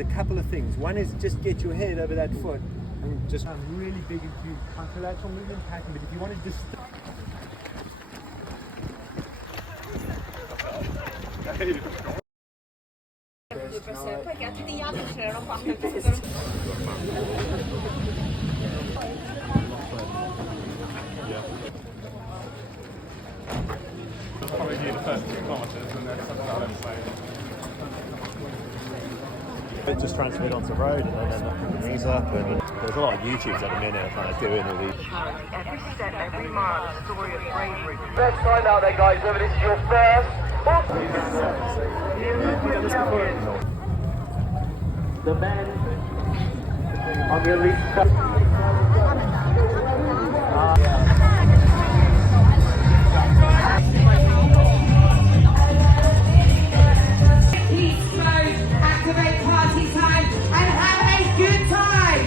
a couple of things. One is just get your head over that foot and just really big into contralateral movement pattern. But if you want to just Probably do the first 2 kilometers and then something out of play. It just transferred onto the road and then the knees up, and there's a lot of YouTubes at the minute kind of doing all these. Every step, every mile, a story of bravery. Let's find out there, guys, whether this is your first. The men on the elite. Activate party time and have a good time.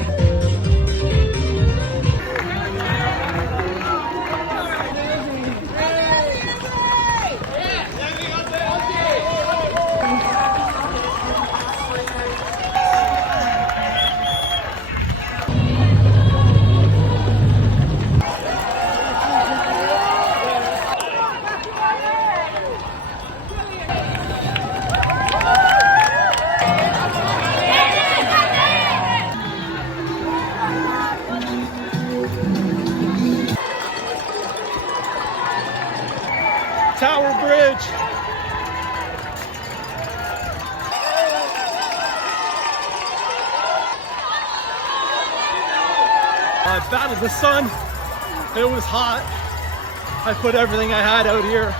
Tower Bridge! I battled the sun. It was hot. I put everything I had out here.